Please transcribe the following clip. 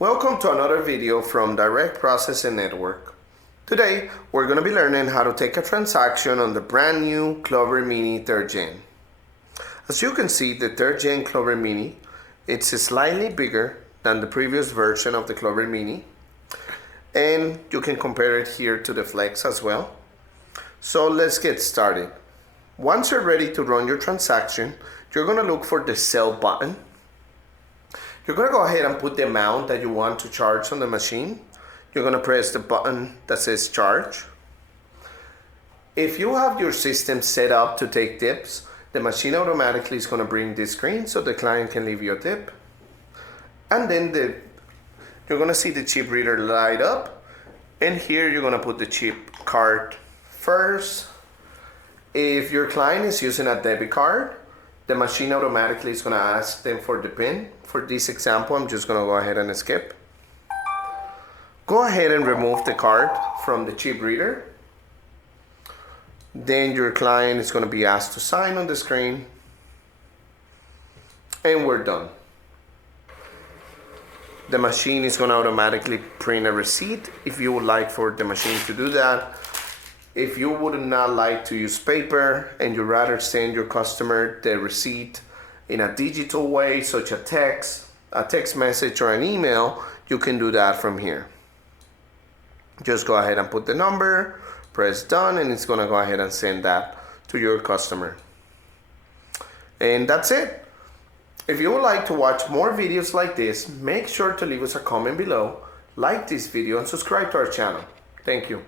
Welcome to another video from Direct Processing Network. Today, we're going to be learning how to take a transaction on the brand new Clover Mini 3rd Gen. As you can see, the 3rd Gen Clover Mini, it's slightly bigger than the previous version of the Clover Mini. And you can compare it here to the Flex as well. So let's get started. Once you're ready to run your transaction, you're going to look for the Sell button. You're going to go ahead and put the amount that you want to charge on the machine. You're going to press the button that says Charge. If you have your system set up to take tips, the machine automatically is going to bring this screen so the client can leave you a tip. And then you're going to see the chip reader light up. And here you're going to put the chip card first. If your client is using a debit card, the machine automatically is going to ask them for the PIN. For this example, I'm just going to go ahead and skip. Go ahead and remove the card from the chip reader. Then your client is going to be asked to sign on the screen. And we're done. The machine is going to automatically print a receipt if you would like for the machine to do that. If you would not like to use paper and you'd rather send your customer the receipt in a digital way, such as a text message or an email, you can do that from here. Just go ahead and put the number, press done, and it's gonna go ahead and send that to your customer. And that's it. If you would like to watch more videos like this, make sure to leave us a comment below, like this video, and subscribe to our channel. Thank you.